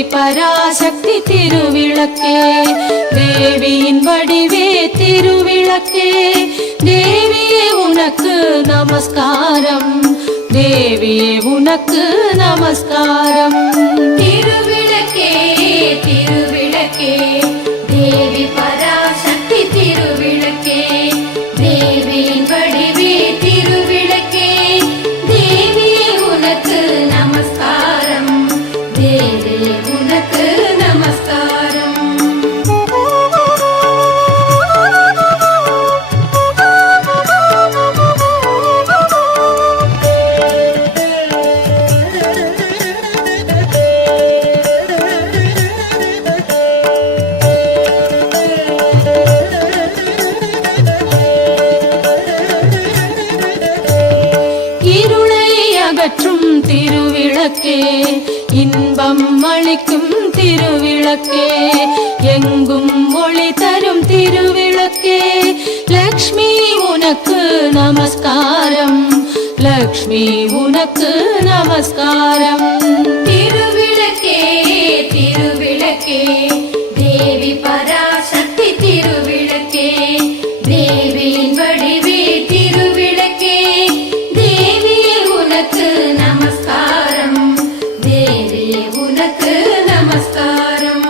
தேவி பராசக்தி திருவிளக்கே, தேவியின் வடிவே திருவிளக்கே, தேவியே உனக்கு நமஸ்காரம், தேவியே உனக்கு நமஸ்காரம். திருவிளக்கே திருவிளக்கே தேவி பராசக்தி திருவிளக்கே, தேவியின் வடிவே திருவிளக்கே, தேவியே உனக்கு நமஸ்காரம், தேவியே உனக்கு நமஸ்காரம். அகற்றும் திருவிளக்கே, இன்பம் அளிக்கும் திருவிளக்கே, எங்கும் ஒளி தரும் திருவிளக்கே, லக்ஷ்மி உனக்கு நமஸ்காரம், லக்ஷ்மி உனக்கு நமஸ்காரம். திருவிளக்கே திருவிளக்கே தேவி பராசக்தி திருவிளக்கே, தேவியின் வடிவே திருவிளக்கே, தேவியே உனக்கு நமஸ்காரம், தேவியே உனக்கு நமஸ்காரம்.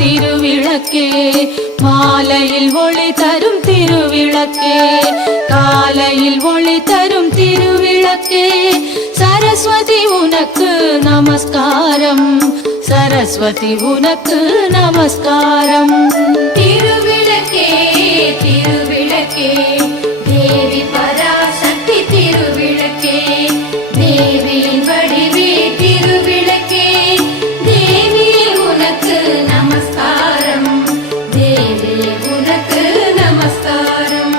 திருவிளக்கே, மாலையில் ஒளி தரும் திருவிளக்கே, காலையில் ஒளி தரும் திருவிளக்கே, சரஸ்வதி உனக்கு நமஸ்காரம், சரஸ்வதி உனக்கு நமஸ்காரம். திருவிளக்கே திருவிளக்கே தேவி பராசக்தி திருவிளக்கே, தேவியின் வடிவே திருவிளக்கே, தேவியே உனக்கு நமஸ்காரம், தேவியே உனக்கு நமஸ்காரம்.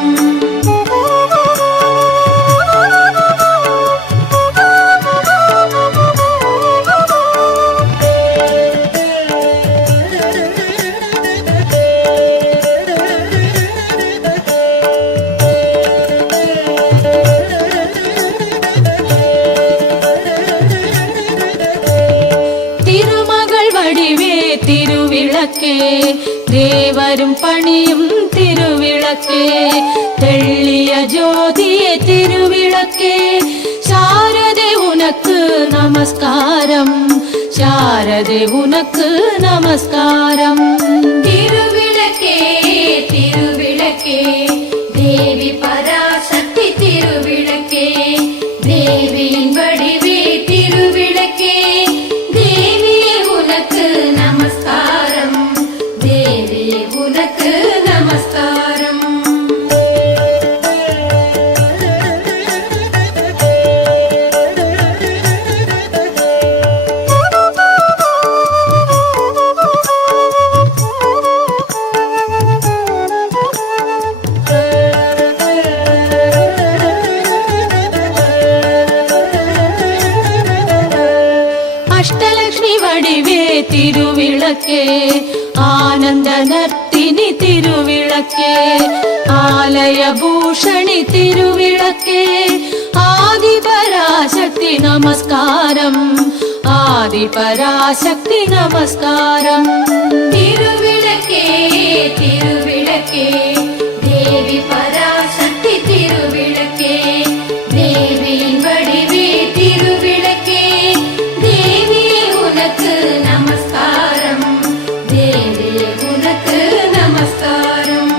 திருவிளக்கே, தேவரும் பணியும் திருவிளக்கே, தெள்ளிய ஜோதியே திருவிளக்கே, சாரதே உனக்கு நமஸ்காரம், சாரதே உனக்கு நமஸ்காரம். திருவிளக்கே திருவிளக்கே தேவி பராசக்தி திருவிளக்கே, தேவியின் வடிவே திருவிளக்கே, தேவியே உனக்கு நமஸ்காரம், தேவியே உனக்கு நமஸ்காரம். திருவிளக்கே, ஆனந்த நர்த்தினி திருவிளக்கே, ஆலய பூஷணி திருவிளக்கே, ஆதி பராசக்தி நமஸ்காரம், ஆதி பராசக்தி நமஸ்காரம். திருவிளக்கே திருவிளக்கே தேவி பராசக்தி திருவிளக்கே, தேவியின் வடிவே திருவிளக்கே, தேவியே உனக்கு நமஸ்காரம், தேவியே உனக்கு நமஸ்காரம்.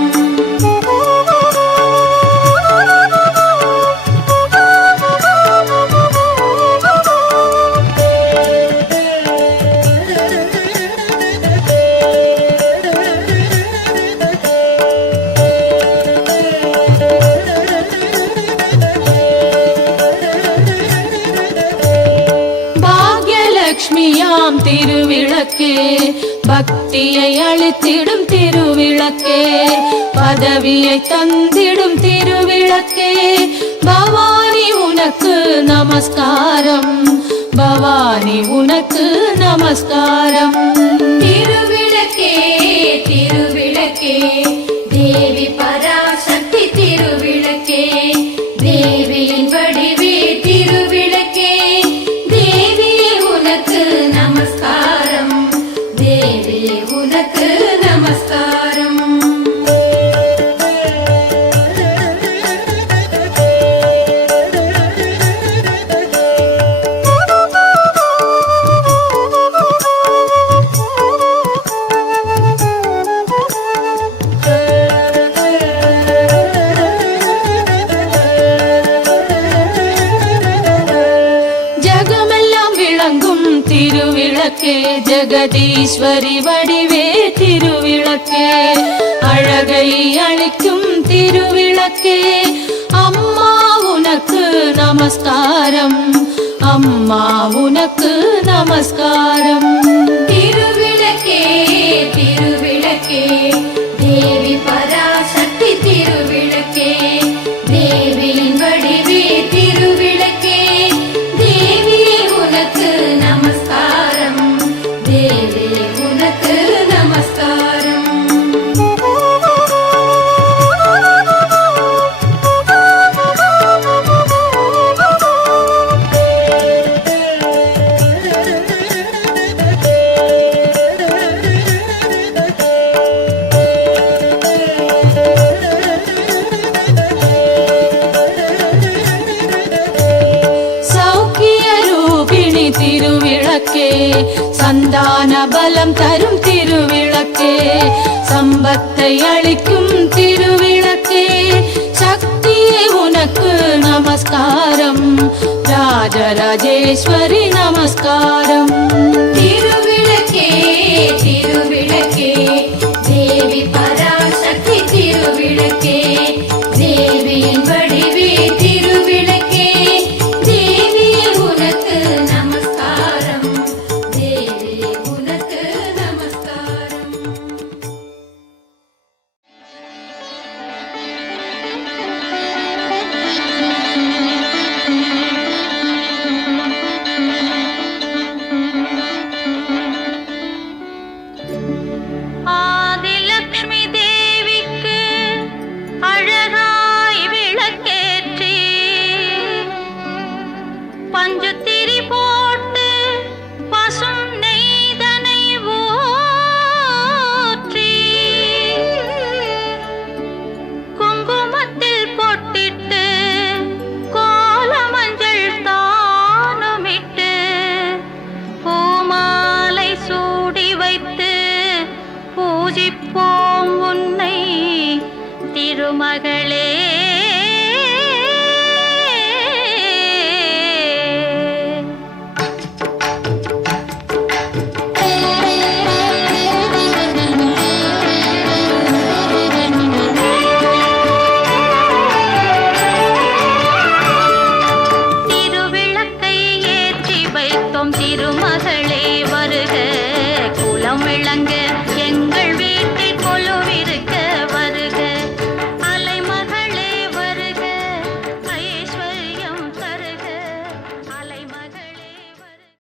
லக்ஷ்மியாம் திருவிளக்கே, பக்தியை அளித்திடும் திருவிளக்கே, பதவியை தந்திடும் திருவிளக்கே பவானி உனக்கு நமஸ்காரம், பவானி உனக்கு நமஸ்காரம். திருவிளக்கே திருவிளக்கே தேவி பராசக்தி திருவிளக்கே, தேவியின் வடிவே திருவிளக்கே, தேவியே உனக்கு நமஸ்காரம், தேவியே உனக்கு நமஸ்காரம். திருவிளக்கே ஜெகதீஸ்வரி வடிவே திருவிளக்கே, அழகை அளிக்கும் திருவிளக்கே, அம்மா உனக்கு நமஸ்காரம், அம்மா உனக்கு நமஸ்காரம். திருவிளக்கே திருவிளக்கே தேவி பராசக்தி திருவிளக்கே, தேவியின் வடிவே திருவிளக்கே, தேவியே உனக்கு நமஸ்காரம், தேவியே உனக்கு நமஸ்காரம். திருவிளக்கே சந்தான பலம் தரும் திருவிளக்கே, சம்பத்தை அளிக்கும் திருவிளக்கே, சக்தியே உனக்கு நமஸ்காரம், ராஜராஜேஸ்வரி நமஸ்காரம். திருவிளக்கே திருவிளக்கே தேவி பராசக்தி திருவிளக்கே, தேவியின் வடிவே திருவிளக்கே, தேவியே உனக்கு நமஸ்காரம், தேவியே உனக்கு நமஸ்காரம். ஆதிலக்ஷ்மி தேவிக்கு அழகாய் விளக்கேற்றி பஞ்சுத்திரி போட்டு பசும் நெய்தனை ஊற்றி குங்குமத்தில் பொட்டிட்டு கோலமஞ்சள் தானுமிட்டு பூமாலை சூடி வைத்து பூஜிப்போம் உன்னை திருமகளே. திருவிளக்கை ஏற்றி வைத்தோம் திருமகளே வருக, குலம் விளங்க